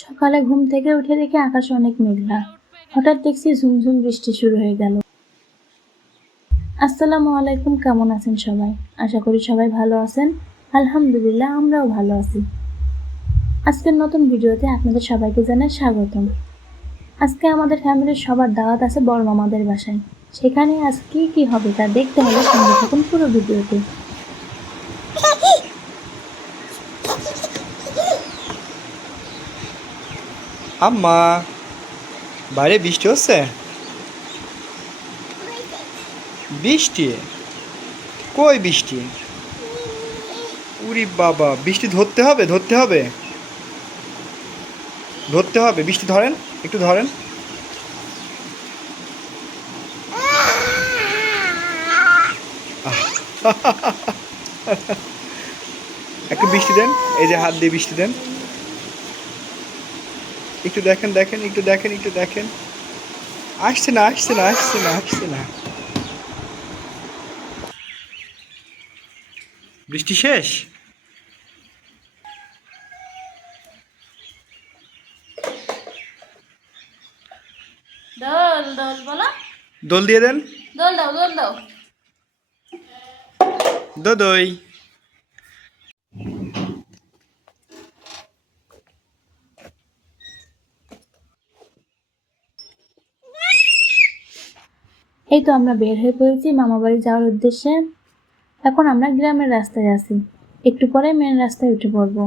সকালে ঘুম থেকে উঠে দেখি আকাশ অনেক মেঘলা। হঠাৎ দেখছি ঝুমঝুম বৃষ্টি শুরু হয়ে গেল। আসসালামু আলাইকুম, কেমন আছেন সবাই? আশা করি সবাই ভালো আছেন। আলহামদুলিল্লাহ, আমরাও ভালো আছি। আজকের নতুন ভিডিওতে আপনাদের সবাইকে জানাই স্বাগতম। আজকে আমাদের ফ্যামিলির সবার দাওয়াত আছে বড় মামাদের বাসায়। সেখানে আজ কি হবে তা দেখতে হলে সঙ্গে থাকুন পুরো ভিডিওতে। আম্মা, বাইরে বৃষ্টি হচ্ছে? বৃষ্টি? কই বৃষ্টি? উরি বাবা, বৃষ্টি ধরতে হবে ধরতে হবে ধরতে হবে। বৃষ্টি ধরেন, একটু ধরেন। একটু বৃষ্টি দেন, এই যে হাত দিয়ে বৃষ্টি দেন। একটু দেখেন দেখেন, একটু দেখেন, একটু দেখেন। আসছে না আসছে না আসছে না আসছে না। বৃষ্টি শেষ? দোল দোল বলো। দোল দিয়ে দেন। দোল দাও, দোল দাও। দোদই। এই তো আমরা বের হয়ে পড়েছি মামা বাড়ি যাওয়ার উদ্দেশ্যে। এখন আমরা গ্রামের রাস্তায় আছি, একটু পরে মেন রাস্তায় উঠে পড়বো।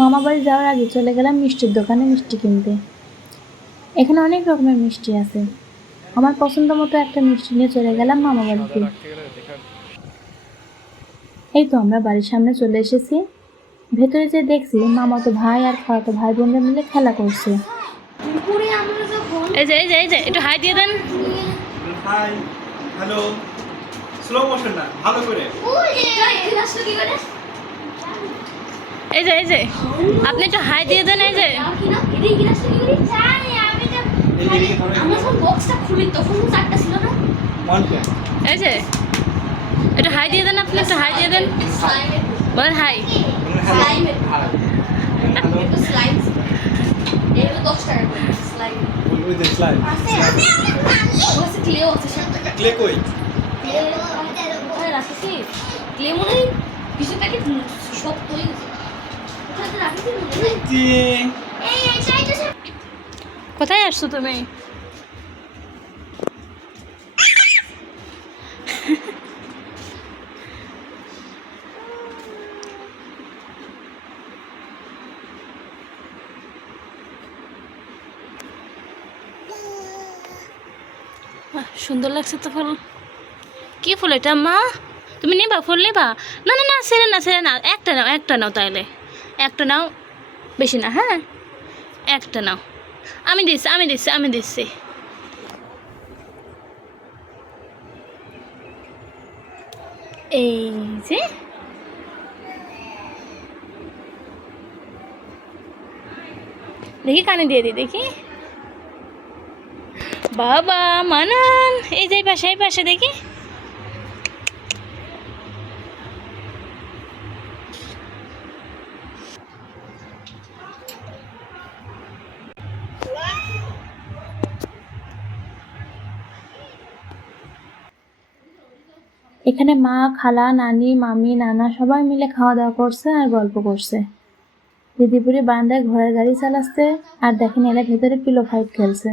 মামা বাড়ি যাওয়ার আগে চলে গেলাম মিষ্টির দোকানে মিষ্টি কিনতে। এখানে অনেক রকমের মিষ্টি আছে। আমার পছন্দ মতো একটা মিষ্টি নিয়ে চলে গেলাম মামা বাড়িতে। এই তো আমরা বাড়ির সামনে চলে এসেছি। ভেতরে যে দেখছি মামাতো ভাই আর খালাতো ভাই বোনরা মিলে খেলা করছে। এই যে এই যে এই যে একটু হাই দিয়ে দেন। Hi, hello. স্লো মোশন না, ভালো করে। এই যে এই যে আপনি একটু হাই দিয়ে দেন। এই যে এই যে একটু হাই দিয়ে দেন, আপনি একটু হাই দিয়ে দেন, বলেন হাই। ক্লে কই? কোথায় আসছো তুমি? সুন্দর লাগছে তো ফুল। কি ফুল এটা মা? তুমি নেবা ফুল নেবা? না না না, ছেড়ে না ছেড়ে না, একটা নাও একটা নাও, তাইলে একটা নাও, বেশি না। হ্যাঁ একটা নাও, আমি দিচ্ছি আমি দিচ্ছি আমি দিচ্ছি। এই যে দেখি কানে দিয়ে দিই দেখি। বাবা মানান, এই যে এই পাশে দেখি। এখানে মা, খালা, নানি, মামি, নানা সবাই মিলে খাওয়া দাওয়া করছে আর গল্প করছে। দিদিপুরি বারান্দায় ঘোড়ার গাড়ি চালাচ্ছে আর দেখেন এরা ভেতরে পিলো ফাইট খেলছে।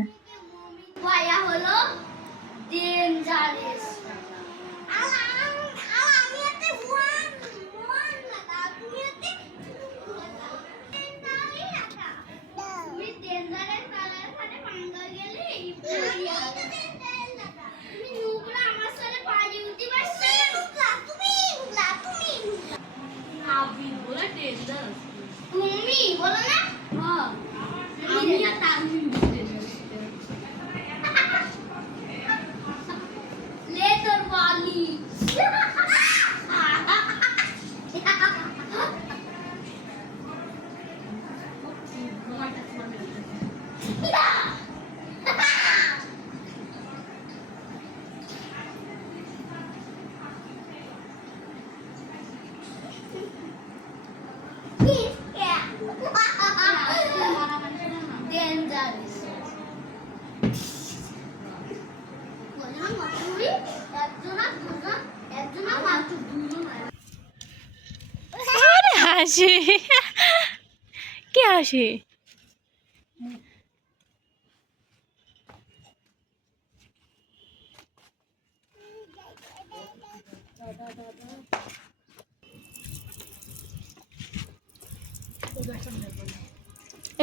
হাসে? কে হাসে?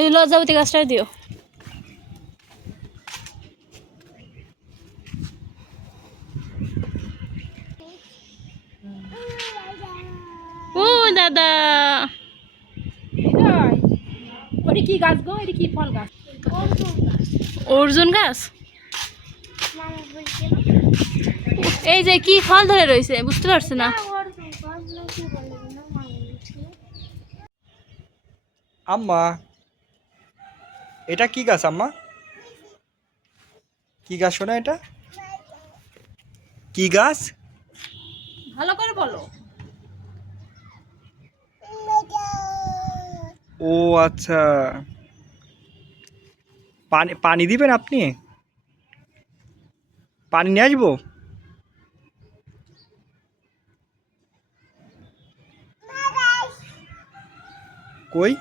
এই লজ্জাবতী গাছটা দিও। ও দাদা, ওটা কি গাছ গো? এটা কি ফল গাছ? অর্জুন গাছ। এই যে কি ফল ধরে রয়েছে বুঝতে পারছি না। আম্মা, এটা কি গাছ আম্মা? কি গাছ শোনা এটা? কি গাছ? ভালো করে বলো। ও আচ্ছা, পানি পানি দিবেন আপনি? পানি নিয়ে আসবো? কই?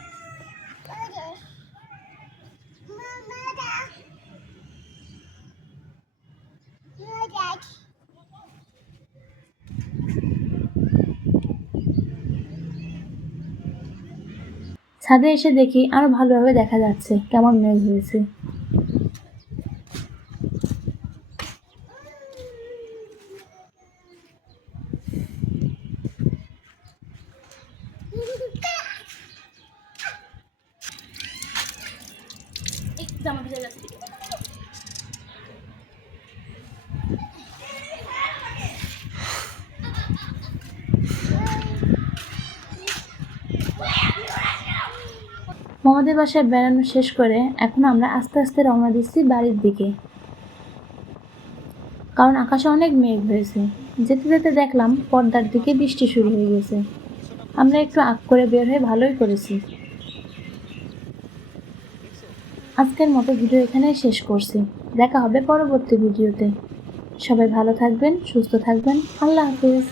ছাদে এসে দেখি আরো ভালোভাবে দেখা যাচ্ছে কেমন মেঘ হয়েছে। মামাদের বাসায় বেড়ানো শেষ করে এখন আমরা আস্তে আস্তে রওনা দিচ্ছি বাড়ির দিকে, কারণ আকাশে অনেক মেঘ হয়েছে। যেতে যেতে দেখলাম পর্দার দিকে বৃষ্টি শুরু হয়ে গেছে। আমরা একটু আগ করে বের হয়ে ভালোই করেছি। আজকের মতো ভিডিও এখানেই শেষ করছি। দেখা হবে পরবর্তী ভিডিওতে। সবাই ভালো থাকবেন, সুস্থ থাকবেন। আল্লাহ হাফিজ।